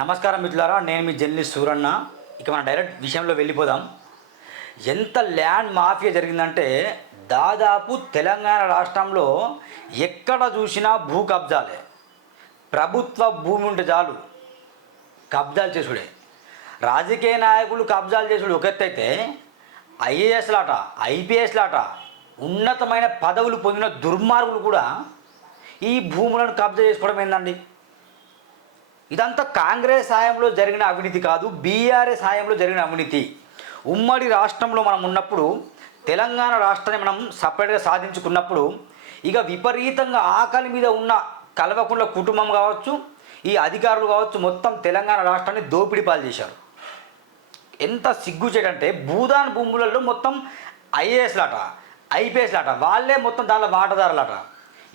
నమస్కారం మిత్రులారా నేను మీ జర్నలిస్ట్ సూరన్న. ఇక మన డైరెక్ట్ విషయంలో వెళ్ళిపోదాం. ఎంత ల్యాండ్ మాఫియా జరిగిందంటే దాదాపు తెలంగాణ రాష్ట్రంలో ఎక్కడ చూసినా భూ కబ్జాలే. ప్రభుత్వ భూమి ఉంటే చాలు కబ్జాలు చేసుడే. రాజకీయ నాయకులు కబ్జాలు చేసుడు ఒకెత్తైతే ఐఏఎస్లాట ఐపీఎస్లాట ఉన్నతమైన పదవులు పొందిన దుర్మార్గులు కూడా ఈ భూములను కబ్జా చేసుకోవడం ఏందండి? ఇదంతా కాంగ్రెస్ హాయంలో జరిగిన అవినీతి కాదు బీఆర్ఎస్ హాయంలో జరిగిన అవినీతి. ఉమ్మడి రాష్ట్రంలో మనం ఉన్నప్పుడు తెలంగాణ రాష్ట్రాన్ని మనం సపరేట్గా సాధించుకున్నప్పుడు ఇక విపరీతంగా ఆకలి మీద ఉన్న కల్వకుంట్ల కుటుంబం కావచ్చు ఈ అధికారులు కావచ్చు మొత్తం తెలంగాణ రాష్ట్రాన్ని దోపిడీ పాలు చేశారు. ఎంత సిగ్గుచేటంటే భూదాన్ భూములలో మొత్తం ఐఏఎస్లాట ఐపీఎస్లాట వాళ్ళే మొత్తం దానిలో వాటదారులట.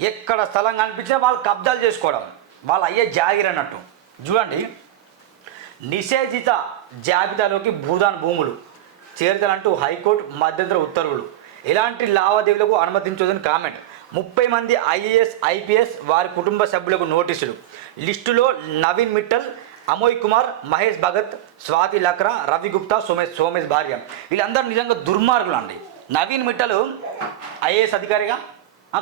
ఎక్కడ స్థలం కనిపించినా వాళ్ళు కబ్జాలు చేసుకోవడం వాళ్ళు అయ్యే జాగిర్ అన్నట్టు చూడండి. నిషేధిత జాబితాలోకి భూదాన్ భూములు చేరుతానంటూ హైకోర్టు మధ్యంతర ఉత్తర్వులు. ఎలాంటి లావాదేవీలకు అనుమతించొద్దని కామెంట్. ముప్పై మంది ఐఏఎస్ ఐపీఎస్ వారి కుటుంబ సభ్యులకు నోటీసులు. లిస్టులో నవీన్ మిట్టల్ అమోయ్ కుమార్ మహేష్ భగత్ స్వాతి లక్రా రవి గుప్తా సోమేష్ సోమేష్ భార్య. వీళ్ళందరూ నిజంగా దుర్మార్గులు అండి నవీన్ మిట్టల్ ఐఏఎస్ అధికారిగా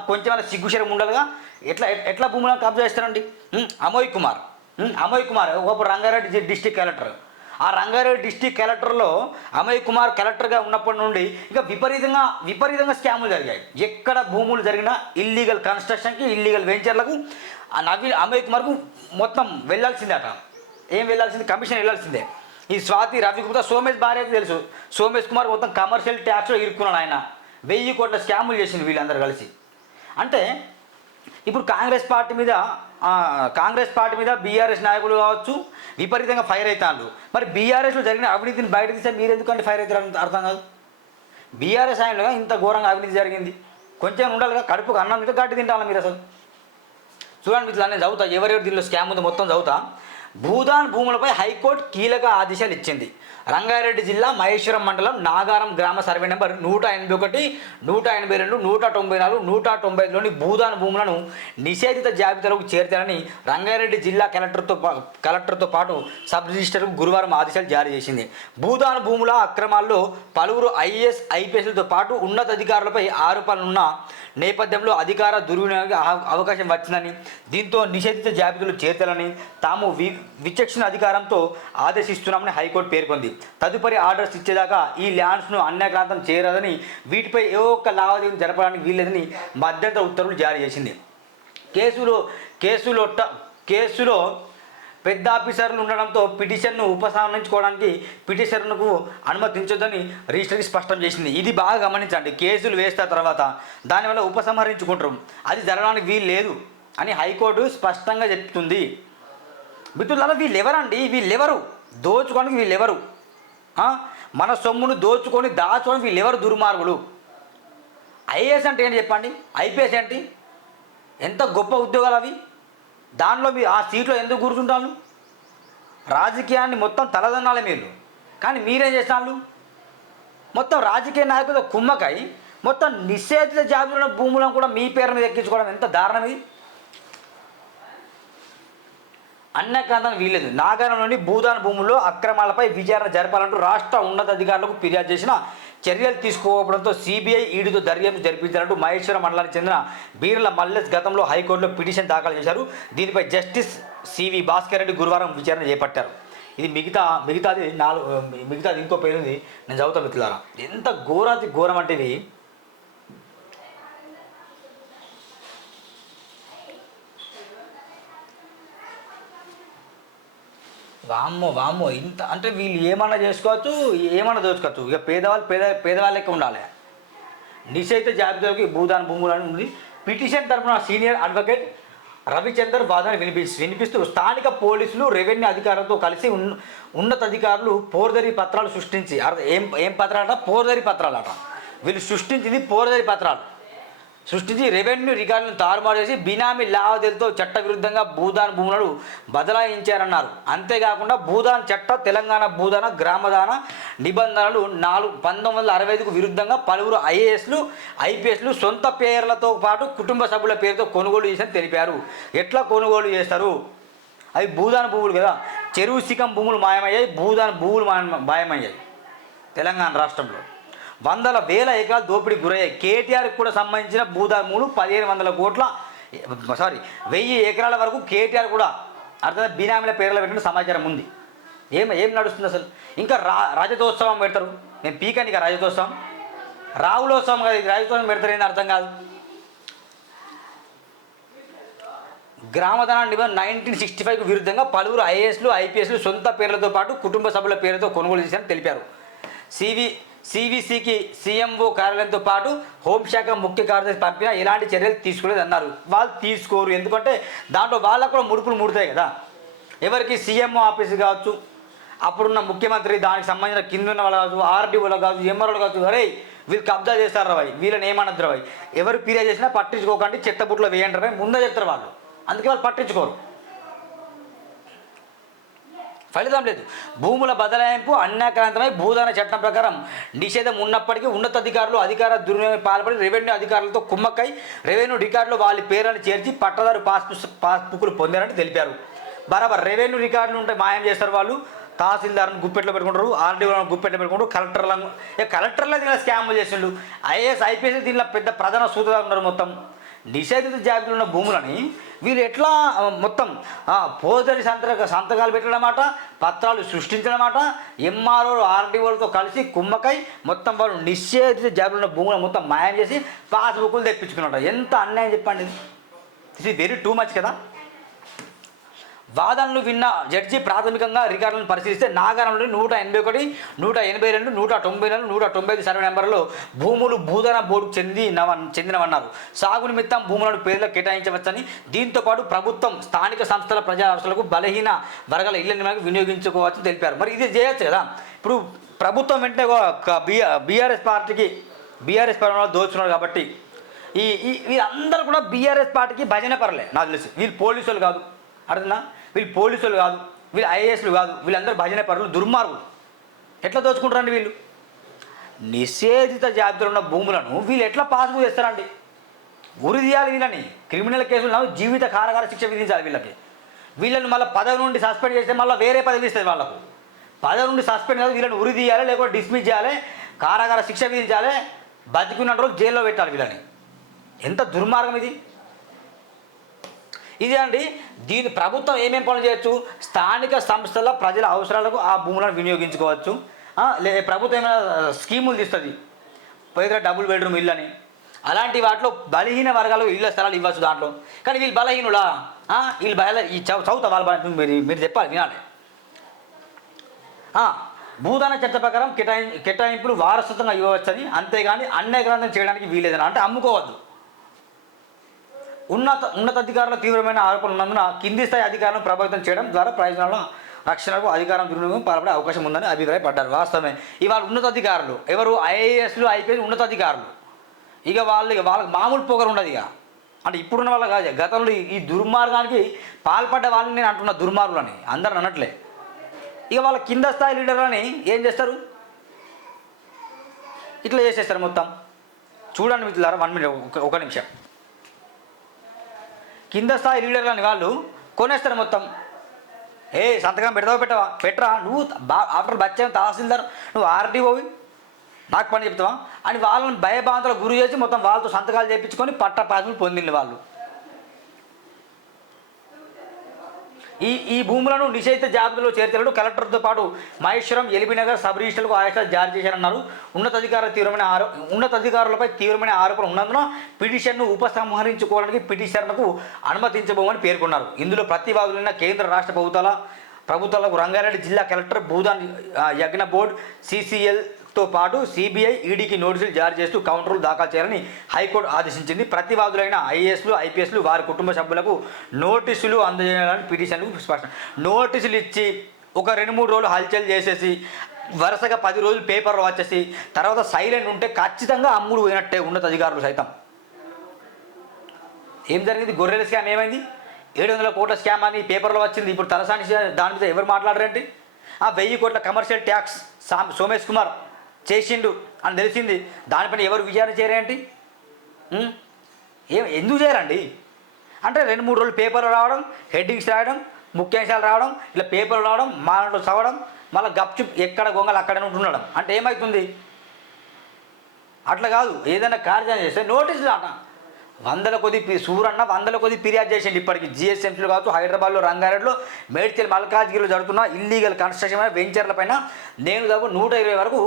కొంచెం సిగ్గుశరం ఉండాలిగా. ఎట్లా ఎట్లా భూములను కబ్జా చేస్తారండి? అమోయ్ కుమార్. అమోయ్ కుమార్ ఒక రంగారెడ్డి డిస్టిక్ కలెక్టర్. ఆ రంగారెడ్డి డిస్టిక్ కలెక్టర్లో అమయ్ కుమార్ కలెక్టర్గా ఉన్నప్పటి నుండి ఇంకా విపరీతంగా విపరీతంగా స్కాములు జరిగాయి. ఎక్కడ భూములు జరిగినా ఇల్లీగల్ కన్స్ట్రక్షన్కి ఇల్లీగల్ వెంచర్లకు ఆ నవీన్ అమయ్ కుమార్కు మొత్తం వెళ్ళాల్సిందే అట ఏం వెళ్ళాల్సింది కమిషన్ వెళ్ళాల్సిందే ఈ స్వాతి రవి గుప్తా సోమేష్ భార్య అయితే తెలుసు. సోమేష్ కుమార్ మొత్తం కమర్షియల్ ట్యాక్స్లో ఇరుక్కున్నాడు ఆయన. వెయ్యి కోట్ల స్కాములు చేసింది వీళ్ళందరూ కలిసి. అంటే ఇప్పుడు కాంగ్రెస్ పార్టీ మీద కాంగ్రెస్ పార్టీ మీద బీఆర్ఎస్ నాయకులు కావచ్చు విపరీతంగా ఫైర్ అవుతారు మరి బీఆర్ఎస్లో జరిగిన అవినీతిని బయట తీస్తే మీరు ఎందుకంటే ఫైర్ అవుతారు అర్థం కాదు. బీఆర్ఎస్ ఆయనలో ఇంత ఘోరంగా అవినీతి జరిగింది. కొంచెం ఉండాలిగా కడుపుకు అన్నం తింటే గట్టి తింటాను మీరు అసలు. చూడండి ఇట్లా నేను చదువుతా ఎవరెవరు దీనిలో స్కామ్ ఉంది మొత్తం చదువుతా. భూదాన్ భూములపై హైకోర్టు కీలక ఆదేశాలు ఇచ్చింది రంగారెడ్డి జిల్లా మహేశ్వరం మండలం నాగారం గ్రామ సర్వే నెంబర్ నూట ఎనభై ఒకటి నూట ఎనభై రెండు నూట తొంభై నాలుగు నూట తొంభై ఐదులోని భూదాన్ భూములను నిషేధిత జాబితాలోకి చేర్చాలని రంగారెడ్డి జిల్లా కలెక్టర్తో కలెక్టర్తో పాటు సబ్ రిజిస్టర్కు గురువారం ఆదేశాలు జారీ చేసింది. భూదాన్ భూముల అక్రమాల్లో పలువురు ఐఏఎస్ ఐపీఎస్లతో పాటు ఉన్నతాధికారులపై ఆరోపణలున్న నేపథ్యంలో అధికార దుర్వినియోగ అవకాశం వచ్చిందని దీంతో నిషేధిత జాబితాలు చేర్చాలని తాము వి విచక్షణ అధికారంతో ఆదేశిస్తున్నామని హైకోర్టు పేర్కొంది. తదుపరి ఆర్డర్స్ ఇచ్చేదాకా ఈ ల్యాండ్స్ను అన్యాక్రాంతం చేయరాదని వీటిపై ఏ ఒక్క లావాదేవీలు జరపడానికి వీల్లేదని మధ్యంతర ఉత్తర్వులు జారీ చేసింది. కేసులో కేసులో ట- కేసులో పెద్ద ఆఫీసర్లు ఉండడంతో పిటిషన్ను ఉపసంహరించుకోవడానికి పిటిషన్కు అనుమతించొద్దని రిజిస్టర్కి స్పష్టం చేసింది. ఇది బాగా గమనించండి. కేసులు వేసిన తర్వాత దానివల్ల ఉపసంహరించుకుంటారు. అది జరగడానికి వీలు లేదు అని హైకోర్టు స్పష్టంగా చెప్తుంది. మిత్రులారా వీళ్ళెవరండి? వీళ్ళెవరు? దోచుకోవడానికి వీళ్ళెవరు? ఆ? మన సొమ్మును దోచుకొని దాచుకొని వీళ్ళెవరు దుర్మార్గులు? ఐఏఎస్ అంటే ఏంటి చెప్పండి? ఐపీఎస్ ఏంటి? ఎంత గొప్ప ఉద్యోగాలు అవి? దానిలో మీ ఆ సీట్లో ఎందుకు కూర్చుంటాను రాజకీయాన్ని మొత్తం తలదన్నాలే మీరు. కానీ మీరేం చేస్తాను మొత్తం రాజకీయ నాయకులతో కుమ్మకై మొత్తం నిషేధిత జాబితా భూములను కూడా మీ పేరు మీద ఎక్కించుకోవడం ఎంత దారుణం ఇది? అన్యక్రాంతం వీలేదు నాగారంలోని భూదాన్ భూముల్లో అక్రమాలపై విచారణ జరపాలంటూ రాష్ట్ర ఉన్నతాధికారులకు ఫిర్యాదు చేసిన చర్యలు తీసుకోవడంతో సిబిఐ ఈడీతో దర్యాప్తు జరిపించాలంటూ మహేశ్వరం మండలానికి చెందిన బీర్ల మల్లేష్ గతంలో హైకోర్టులో పిటిషన్ దాఖలు చేశారు. దీనిపై జస్టిస్ సివి భాస్కర్ రెడ్డి గురువారం విచారణ చేపట్టారు. ఇది మిగతా మిగతాది నాలుగు మిగతాది ఇంకో పేరుంది. నేను చదువుతా మిత్రులారా. ఎంత ఘోరాతి ఘోరం అంటే ఇది. వామ్మో వామ్మో ఇంత అంటే వీళ్ళు ఏమన్నా చేసుకోవచ్చు ఏమన్నా దోచుకోవచ్చు. ఇక పేదవాళ్ళు పేద పేదవాళ్ళకే ఉండాలి. నిషేధిత జాబితాకి భూదాన్ అని ఉంది. పిటిషన్ తరపున సీనియర్ అడ్వకేట్ రవిచందర్ వాదన వినిపి వినిపిస్తూ స్థానిక పోలీసులు రెవెన్యూ అధికారులతో కలిసి ఉన్న ఉన్నతాధికారులు పోర్దరి పత్రాలు సృష్టించి అర్థ- ఏం ఏం పత్రాలట? పోర్దరి పత్రాలట. వీళ్ళు సృష్టించింది పోర్దరి పత్రాలు. సృష్టించి రెవెన్యూ రికార్డులను తారుమారు చేసి బినామీ లావాదేవీలతో చట్టవిరుద్ధంగా భూదాన్ భూములను బదలాయించారన్నారు. అంతేకాకుండా భూదాన్ చట్ట తెలంగాణ భూదాన గ్రామదాన నిబంధనలు నాలుగు పంతొమ్మిది వందల అరవై ఐదుకు విరుద్ధంగా పలువురు ఐఏఎస్లు ఐపీఎస్లు సొంత పేర్లతో పాటు కుటుంబ సభ్యుల పేరుతో కొనుగోలు చేసి తెలిపారు. ఎట్లా కొనుగోలు చేస్తారు? అవి భూదాన భూములు కదా. చెరువు శిఖం భూములు మాయమయ్యాయి భూదాన భూములు మాయ- మాయమయ్యాయి. తెలంగాణ రాష్ట్రంలో. వందల వేల ఎకరాలు దోపిడీ గురయ్యాయి. కేటీఆర్కి కూడా సంబంధించిన భూదాములు పదిహేను వందల కోట్ల సారీ వెయ్యి ఎకరాల వరకు కేటీఆర్ కూడా అర్థం బినామీల పేర్లు పెట్టిన సమాచారం ఉంది. ఏం ఏం నడుస్తుంది అసలు? ఇంకా రా రజతోత్సవం పెడతారు. నేను పీకాను ఇక రజతోత్సవం రావులోత్సవం కదా ఇది రజతోత్సవం పెడతారు ఏంది అర్థం కాదు. గ్రామధన నిబంధన నైన్టీన్ సిక్స్టీ ఫైవ్కు విరుద్ధంగా పలువురు ఐఏఎస్లు ఐపీఎస్లు సొంత పేర్లతో పాటు కుటుంబ సభ్యుల పేరుతో కొనుగోలు చేశారని తెలిపారు. సివి సివిసికి సీఎంఓ కార్యాలయంతో పాటు హోంశాఖ ముఖ్య కార్యదర్శి పంపిన ఎలాంటి చర్యలు తీసుకోలేదు అన్నారు. వాళ్ళు తీసుకోరు. ఎందుకంటే దాంట్లో వాళ్ళకు కూడా ముడుపులు ముడతాయి కదా. ఎవరికి సీఎంఓ ఆఫీస్ కావచ్చు అప్పుడున్న ముఖ్యమంత్రి దానికి సంబంధించిన కింద ఉన్న వాళ్ళు కావచ్చు ఆర్డీఓలో కావచ్చు ఎంఆర్ఓలు కావచ్చు అరే వీళ్ళు కబ్జా చేస్తారు రవాయి వీళ్ళని ఏమన్నది రవాయి ఎవరు ఫిర్యాదు చేసినా పట్టించుకోకండి చెత్తబుట్లో వేయండి రవాయి ముందే చెప్తారు వాళ్ళు. అందుకే వాళ్ళు పట్టించుకోరు. ఫలితం లేదు. భూముల బదలాయింపు అన్యాక్రాంతమై భూదాన చట్టం ప్రకారం నిషేధం ఉన్నప్పటికీ ఉన్నతాధికారులు అధికార దుర్వినియోగం పాల్పడి రెవెన్యూ అధికారులతో కుమ్మక్కై రెవెన్యూ రికార్డులో వాళ్ళ పేర్లను చేర్చి పట్టదారు పాస్ పాస్బుక్లు పొందారని తెలిపారు. బరాబర్ రెవెన్యూ రికార్డులు ఉంటే మాయం చేస్తారు వాళ్ళు. తహసీల్దార్ని గుప్పెట్లో పెట్టుకుంటారు ఆర్డీఓలను గుప్పెట్లో పెట్టుకుంటారు కలెక్టర్లను ఇక కలెక్టర్లే దీనిలో స్కామ్లు చేసిండు. ఐఏఎస్ ఐపీఎస్ దీనిలో పెద్ద ప్రధాన సూత్రాలు ఉన్నారు మొత్తం. నిషేధిత జాబితాలో ఉన్న భూములని వీళ్ళు ఎట్లా మొత్తం పోదరి సంతక సంతకాలు పెట్టడమాట పత్రాలు సృష్టించడమాట ఎంఆర్ఓ ఆర్డీఓలతో కలిసి కుమ్మకై మొత్తం వాళ్ళు నిషేధిత జాబితాలో ఉన్న భూములను మొత్తం మాయం చేసి పాస్బుక్లు తెప్పించుకున్నట ఎంత అన్యాయం చెప్పండి. ఇది వెరీ టూ మచ్ కదా? వాదనలు విన్న జడ్జి ప్రాథమికంగా రికార్డులను పరిశీలిస్తే నాగారంలోని నూట ఎనభై ఒకటి నూట ఎనభై రెండు నూట తొంభై రెండు నూట తొంభై ఐదు సర్వే నెంబర్లో భూములు భూధన బోర్డుకు చెందినవ చెందినవన్నారు. సాగు నిమిత్తం భూములను పేర్లు కేటాయించవచ్చని దీంతో పాటు ప్రభుత్వం స్థానిక సంస్థల ప్రజా అవసరాలకు బలహీన వర్గాల ఇళ్ళ నిర్మాణానికి వినియోగించుకోవచ్చని తెలిపారు. మరి ఇది చేయొచ్చు కదా? ఇప్పుడు ప్రభుత్వం వెంటనే బీఆర్ఎస్ పార్టీకి బీఆర్ఎస్ పరంగా దోచున్నారు కాబట్టి ఈ ఈ వీళ్ళందరూ కూడా బీఆర్ఎస్ పార్టీకి భజన పరలే నాకు తెలిసి. వీళ్ళు పోలీసులు కాదు. అర్థనా వీళ్ళు పోలీసులు కాదు వీళ్ళు ఐఏఎస్లు కాదు వీళ్ళందరూ భజన పరులు దుర్మార్గులు. ఎట్లా దోచుకుంటారండి వీళ్ళు? నిషేధిత జాబితాలో ఉన్న భూములను వీళ్ళు ఎట్లా పాసుకు చేస్తారండి ఉరి తీయాలి వీళ్ళని. క్రిమినల్ కేసులు జీవిత కారాగార శిక్ష విధించాలి వీళ్ళకి. వీళ్ళని మళ్ళీ పదవి నుండి సస్పెండ్ చేస్తే మళ్ళీ వేరే పదవి ఇస్తుంది వాళ్ళకు. పదవి నుండి సస్పెండ్ కాదు వీళ్ళని ఉరి తీయాలి లేకపోతే డిస్మిస్ చేయాలి కారాగార శిక్ష విధించాలి బతికున్న రోజులు జైల్లో పెట్టాలి వీళ్ళని. ఎంత దుర్మార్గం ఇది? ఇది అండి దీని ప్రభుత్వం ఏమేం పనులు చేయొచ్చు? స్థానిక సంస్థల ప్రజల అవసరాలకు ఆ భూములను వినియోగించుకోవచ్చు. లే ప్రభుత్వం ఏమైనా స్కీములు తీస్తుంది. పైగా డబుల్ బెడ్రూమ్ ఇల్లు అని. అలాంటి వాటిలో బలహీన వర్గాలకు ఇళ్ళ స్థలాలు ఇవ్వచ్చు దాంట్లో. కానీ వీళ్ళు బలహీనులా? వీళ్ళు బల ఈ చౌ చౌత వాళ్ళు మీరు మీరు చెప్పాలి వినాలి. భూదాన చట్ట ప్రకారం కేటాయి కేటాయింపులు వారసత్వంగా ఇవ్వవచ్చని అంతేగాని అన్యాయగ్రంథం చేయడానికి వీలేదని అంటే అమ్ముకోవద్దు. ఉన్నత ఉన్నతాధికారుల తీవ్రమైన ఆరోపణలు ఉన్నందున కింది స్థాయి అధికారులను ప్రభావితం చేయడం ద్వారా ప్రయోజనాలను రక్షణకు అధికారం దుర్వినియోగం పాల్పడే అవకాశం ఉందని అభిప్రాయపడ్డారు. వాస్తవమే. ఇవాళ ఉన్నతాధికారులు ఎవరు? ఐఏఎస్లు ఐపీఎస్ ఉన్నతాధికారులు. ఇక వాళ్ళు ఇక వాళ్ళకి మామూలు పొగరు ఉండదు ఇక. అంటే ఇప్పుడున్న వాళ్ళ కాదు. గతంలో ఈ- దుర్మార్గానికి పాల్పడ్డ వాళ్ళని నేను అంటున్న దుర్మార్గులని అందరూ అనట్లే. ఇక వాళ్ళ కింద స్థాయి లీడర్లని ఏం చేస్తారు? ఇట్లా చేసేస్తారు మొత్తం. చూడండి మిత్రులారా వన్ మినిట్ ఒక ఒక నిమిషం. కింద స్థాయి లీడర్లని వాళ్ళు కొనేస్తారు మొత్తం. ఏ సంతకం పెడతావా పెట్టవా? పెట్టరా? నువ్వు బా ఆఫ్టర్ బచ్చాను తహసీల్దార్ నువ్వు ఆర్డీఓవి నాకు పని చెప్తావా? అని వాళ్ళని భయభాంతులకు గురి చేసి మొత్తం వాళ్ళతో సంతకాలు చేయించుకొని పట్ట పాసులు పొందింది వాళ్ళు. ఈ ఈ భూములను నిషేధిత జాబితాలో చేర్చారు కలెక్టర్తో పాటు మహేశ్వరం ఎలిబినగర్ సబ్ రిజిస్టర్లకు ఆదేశాలు జారీ చేశారన్నారు. ఉన్నతాధికారుల తీవ్రమైన ఆరో ఉన్నతాధికారులపై తీవ్రమైన ఆరోపణలు ఉన్నందున పిటిషన్ను ఉపసంహరించుకోవడానికి పిటిషన్కు అనుమతించబోమని పేర్కొన్నారు. ఇందులో ప్రతివాదులైన కేంద్ర రాష్ట్ర ప్రభుత్వాల ప్రభుత్వాలకు రంగారెడ్డి జిల్లా కలెక్టర్ భూదాన్ యజ్ఞ యజ్ఞ బోర్డ్ తో పాటు సిబిఐ ఈడీకి నోటీసులు జారీ చేస్తూ కౌంటర్లు దాఖలు చేయాలని హైకోర్టు ఆదేశించింది. ప్రతివాదులైన ఐఏఎస్లు ఐపీఎస్లు వారి కుటుంబ సభ్యులకు నోటీసులు అందజేయాలని పిటిషన్కు స్పష్టం. నోటీసులు ఇచ్చి ఒక రెండు మూడు రోజులు హల్చల్ చేసేసి వరుసగా పది రోజులు పేపర్లు వచ్చేసి తర్వాత సైలెంట్ ఉంటే ఖచ్చితంగా అమ్ముడు పోయినట్టే ఉన్నత అధికారులు సైతం. ఏం జరిగింది? గొర్రెల స్కామ్ ఏమైంది? ఏడు వందల కోట్ల స్కామ్ అని పేపర్లో వచ్చింది. ఇప్పుడు తలసాని దాని మీద ఎవరు మాట్లాడరండి ఆ వెయ్యి కోట్ల కమర్షియల్ ట్యాక్స్ సోమేష్ కుమార్ చేసిండు అని తెలిసింది. దానిపైన ఎవరు విచారణ చేయరేంటి? ఏం ఎందుకు చేయరండి? అంటే రెండు మూడు రోజులు పేపర్లు రావడం హెడ్డింగ్స్ రాయడం ముఖ్యాంశాలు రావడం ఇలా పేపర్లు రావడం మానవులు చదవడం మళ్ళీ గప్చుప్ ఎక్కడ గొంగలు అక్కడనే ఉంటుండడం. అంటే ఏమవుతుంది అట్లా కాదు. ఏదైనా కార్యం చేస్తే నోటీసులు అన్న వందల కొద్ది సూరన్న వందల కొద్ది ఫిర్యాదు చేసిండు ఇప్పటికి జిఎస్ఎంసీలు కావచ్చు హైదరాబాద్లో రంగారెడ్డిలో మేడ్చల్ మల్కాజ్గిరిలో జరుగుతున్న ఇల్లీగల్ కన్స్ట్రక్షన్ వెంచర్ల పైన నేను దాదాపు నూట ఇరవై వరకు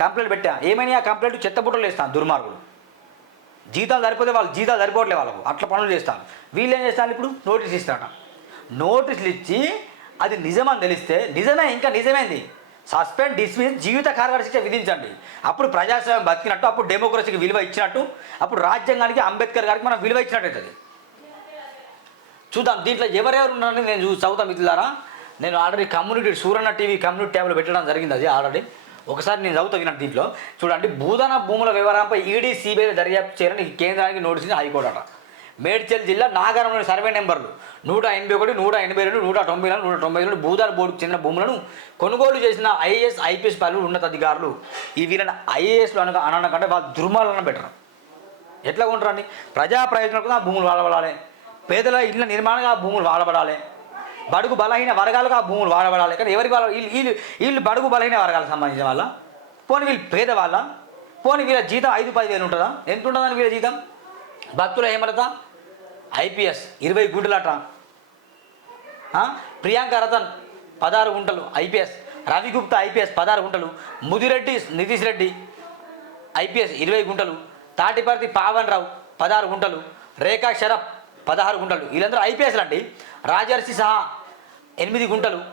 కంప్లైంట్ పెట్టా. ఏమైనా కంప్లైంట్ చెత్తబుట్టలు వేస్తాను దుర్మార్గులు జీతాలు సరిపోతే వాళ్ళు జీతాలు సరిపోవట్లే వాళ్ళకు. అట్లా పనులు చేస్తాను. వీళ్ళు ఏం చేస్తాను ఇప్పుడు? నోటీస్ ఇస్తారట. నోటీసులు ఇచ్చి అది నిజమని తెలిస్తే నిజమే ఇంకా నిజమైంది? సస్పెండ్ డిస్మిస్ జీవిత కారాగార విధించండి. అప్పుడు ప్రజాస్వామ్యం బతికినట్టు అప్పుడు డెమోక్రసీకి విలువ ఇచ్చినట్టు అప్పుడు రాజ్యాంగానికి అంబేద్కర్ గారికి మనం విలువ ఇచ్చినట్టు అవుతుంది. చూద్దాం దీంట్లో ఎవరెవరు ఉన్నారని నేను చూసి చదువుతాం మిత్రులారా. నేను already community Suranna TV community ట్యాబ్లో పెట్టడం జరిగింది అది ఆల్రెడీ. ఒకసారి నేను చదువుతా విన్నాను దీంట్లో. చూడండి భూదాన భూముల వివరాలపై ఈడీ సిబిఐ దర్యాప్తు చేయాలని కేంద్రానికి నోటీసుని హైకోర్టు అట. మేడ్చల్ జిల్లా నాగారంలోని సర్వే నెంబర్లు నూట ఎనభై ఒకటి నూట ఎనభై రెండు నూట తొంభై నాలుగు నూట తొంభై రెండు భూదాన బోర్డుకు చెందిన భూములను కొనుగోలు చేసిన ఐఏఎస్ ఐపీఎస్ ఉన్నత ఉన్నతాధికారులు ఈ వీళ్ళని ఐఏఎస్లు అనగా అనకంటే వాళ్ళు దుర్మాలను పెట్టరు. ఎట్లా కొంటారండి? ప్రజా ప్రయోజనాలకు ఆ భూములు వాడబడాలి. పేదల ఇళ్ళ నిర్మాణంగా ఆ భూములు వాడబడాలి. బడుగు బలహీన వర్గాలుగా ఆ భూములు వాడబడాలి. కానీ ఎవరికి వీళ్ళు వీళ్ళు వీళ్ళు బడుగు బలహీన వర్గాలకు సంబంధించిన వాళ్ళ? పోనీ వీళ్ళు పేదవాళ్ళ పోనీ వీళ్ళ జీతం ఐదు పది వేలు ఉంటుందా? ఎంత ఉంటుందని వీళ్ళ జీతం? భక్తుల హేమలత ఐపీఎస్ ఇరవై గుంటలట ప్రియాంక రతన్ పదహారు గుంటలు ఐపీఎస్. రవిగుప్త ఐపీఎస్ పదహారు గుంటలు. ముదిరెడ్డి నితీష్ రెడ్డి ఐపీఎస్ ఇరవై గుంటలు. తాటిపర్తి పావన్ రావు పదహారు గుంటలు. రేఖా షరఫ్ పదహారు గుంటలు. వీళ్ళందరూ ఐపీఎస్లు అండి. రాజర్షి సహా ఎనిమిది గుంటలు.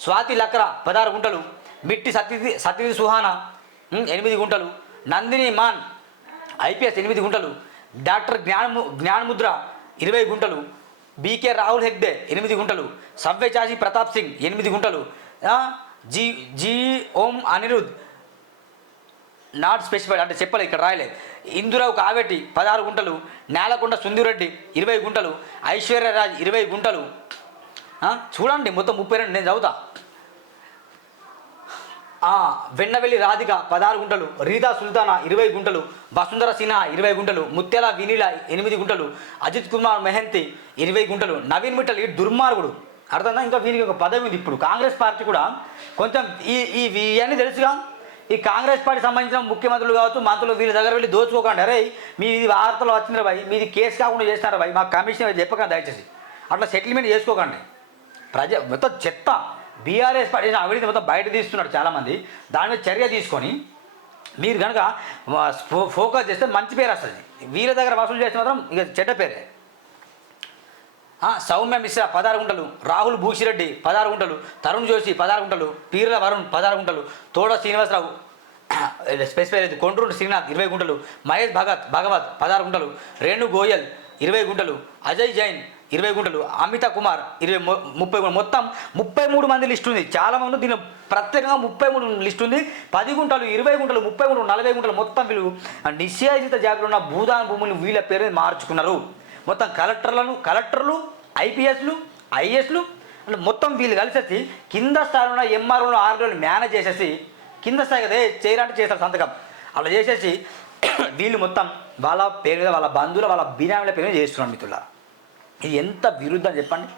స్వాతి లక్ర పదహారు గుంటలు. మిట్టి సత్యది సత్యది సుహానా ఎనిమిది గుంటలు. నందిని మాన్ ఐపీఎస్ ఎనిమిది గుంటలు. డాక్టర్ జ్ఞానము జ్ఞానముద్ర ఇరవై గుంటలు. బీకే రాహుల్ హెగ్డే ఎనిమిది గుంటలు. సవ్యచాజీ ప్రతాప్ సింగ్ ఎనిమిది గుంటలు. జీ జీ ఓం అనిరుద్. నాట్ స్పెసిఫైడ్ అంటే చెప్పలేదు ఇక్కడ రాయలేదు. ఇందురావు కావేటి పదహారు గుంటలు నేలకొండ సుందిరెడ్డి ఇరవై గుంటలు ఐశ్వర్యరాజ్ ఇరవై గుంటలు. చూడండి మొత్తం ముప్పై రెండు నేను చదువుతా. వెన్నవెల్లి రాధిక పదహారు గుంటలు రీతా సుల్తానా ఇరవై గుంటలు వసుంధర సిన్హా ఇరవై గుంటలు ముత్యాల వినీల ఎనిమిది గుంటలు అజిత్ కుమార్ మెహంతి ఇరవై గుంటలు నవీన్ మిట్టల్ ఈ దుర్మార్గుడు. అర్థంగా ఇంకా వీనికి ఒక పదవి ఉంది ఇప్పుడు. కాంగ్రెస్ పార్టీ కూడా కొంచెం ఈ ఈ ఇవన్నీ తెలుసుగా? ఈ కాంగ్రెస్ పార్టీ సంబంధించిన ముఖ్యమంత్రులు కావచ్చు మంత్రులు వీళ్ళ దగ్గర వెళ్ళి దోచుకోకండి. అరే మీది వార్తలు వచ్చింది భయ్ మీది కేసు కాకుండా చేస్తున్నారు భయ్ మా కమిషన్ చెప్పకండి దయచేసి. అట్లా సెటిల్మెంట్ చేసుకోకండి. ప్రజ మొత్తం చెత్త. బీఆర్ఎస్ పార్టీ అవినీతి మొత్తం బయట తీస్తున్నారు చాలామంది. దాని మీద చర్య తీసుకొని మీరు కనుక ఫో- ఫోకస్ చేస్తే మంచి పేరు వస్తుంది. వీళ్ళ దగ్గర వసూలు చేస్తే మాత్రం ఇక చెడ్డ పేరే. సౌమ్య మిశ్రా పదహారు గుంటలు రాహుల్ భూషిరెడ్డి పదహారు గుంటలు తరుణ్ జోషి పదహారు గుంటలు పీర్ల వరుణ్ పదహారు గుంటలు తోడ శ్రీనివాసరావు స్పెసిఫై లేదు కొండ్రూరు శ్రీనాథ్ ఇరవై గుంటలు మహేష్ భగత్ భగవత్ పదహారు గుంటలు రేణు గోయల్ ఇరవై గుంటలు అజయ్ జైన్ ఇరవై గుంటలు అమిత కుమార్ ఇరవై ముప్పై గుంటలు. మొత్తం ముప్పై మూడు మంది లిస్ట్ ఉంది. చాలా మంది దీని ప్రత్యేకంగా ముప్పై మూడు లిస్ట్ ఉంది. పది గుంటలు ఇరవై గుంటలు ముప్పై మూడు నలభై గుంటలు మొత్తం వీళ్ళు నిశ్చయిత నిషేధిత జాబిలో ఉన్న భూదాన భూములు వీళ్ళ పేరు మార్చుకున్నారు. మొత్తం కలెక్టర్లను కలెక్టర్లు ఐపీఎస్లు ఐఏఎస్లు అంటే మొత్తం వీళ్ళు కలిసేసి కింద స్థాయిలో ఎంఆర్ఓలు ఆర్ఓలు మేనేజ్ చేసేసి కింద స్థాయి కదా చేయాలంటే చేస్తారు సంతకం. అలా చేసేసి వీళ్ళు మొత్తం వాళ్ళ పేరు మీద వాళ్ళ బంధువుల వాళ్ళ బినామీల పేరు మీద చేస్తున్నారు మిత్రుల. ఇది ఎంత విరుద్ధం చెప్పండి.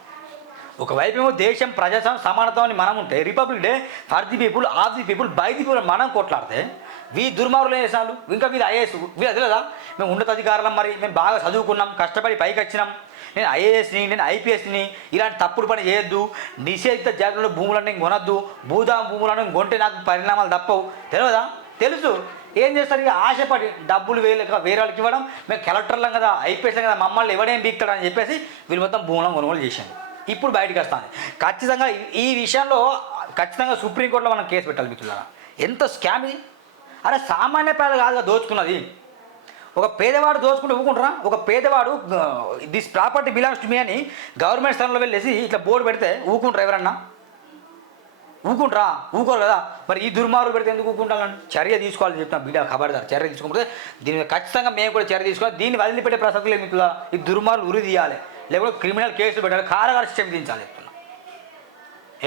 ఒకవైపు ఏమో దేశం ప్రజాస్వామ్యం సమానత్వం అని మనం ఉంటే republic day for the people of the people by the people మనం కొట్లాడితే వీ దుర్మార్గులు ఏం ఇంకా వీళ్ళు ఐఏఎస్ వీళ్ళు అది లేదా మేము ఉన్నతాధికారులం మరి మేము బాగా చదువుకున్నాం కష్టపడి పైకి వచ్చినాం నేను ఐఏఎస్ని నేను ఐపీఎస్ని ఇలాంటి తప్పుడు పని చేయొద్దు. నిషేధిత జాగ్రత్తలో భూములను నేను కొనొద్దు. భూదా భూములను కొంటే నాకు పరిణామాలు తప్పవు. తెలియదా తెలుసు. ఏం చేస్తారు? ఇక ఆశపడి డబ్బులు వేరే వేరే వాళ్ళకి ఇవ్వడం. మేము కలెక్టర్లం కదా ఐపీఎస్లం కదా మమ్మల్ని ఎవడేం అని చెప్పేసి వీళ్ళు మొత్తం భూములను కొనుగోలు చేశాను ఇప్పుడు బయటకు వస్తాను ఖచ్చితంగా ఈ- ఈ విషయంలో ఖచ్చితంగా సుప్రీంకోర్టులో మనం కేసు పెట్టాలి మిత్రులారా. ఎంత స్కామ్ ఇది? అరే సామాన్య పేద కాదుగా దోచుకున్నది. ఒక పేదవాడు దోచుకుంటూ ఊకుంటారా ఒక పేదవాడు this property belongs to me అని గవర్నమెంట్ స్థలంలో వెళ్ళేసి ఇట్లా బోర్డు పెడితే ఊకుంటారా ఎవరన్నా? ఊకుంటారా ఊకోరు కదా. మరి ఈ దుర్మార్గులు పెడితే ఎందుకు ఊకుంటాను చర్య తీసుకోవాలని చెప్తాను బిడ్డ ఖబర్దారు చర్య తీసుకుంటే దీని మీద ఖచ్చితంగా మేము కూడా చర్య తీసుకోవాలి. దీన్ని వదిలిపెట్టే ప్రసక్తి లేదు మీకు ఈ దుర్మార్గులు ఉరి తీయాలి. లేకపోతే క్రిమినల్ కేసులు పెట్టాలి. కారాగార శిక్ష విధించాలి చెప్తున్నా.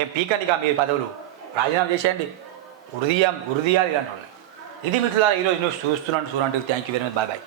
ఏం పీకండిగా మీ పదవులు? రాజీనామా చేసేయండి. ఉరిదీయం ఉరిదీయాలి ఇలాంటి వాళ్ళు ఇది మిత్రులారా ఈరోజు నువ్వు చూస్తున్నాను చూడండి. Thank you very much bye bye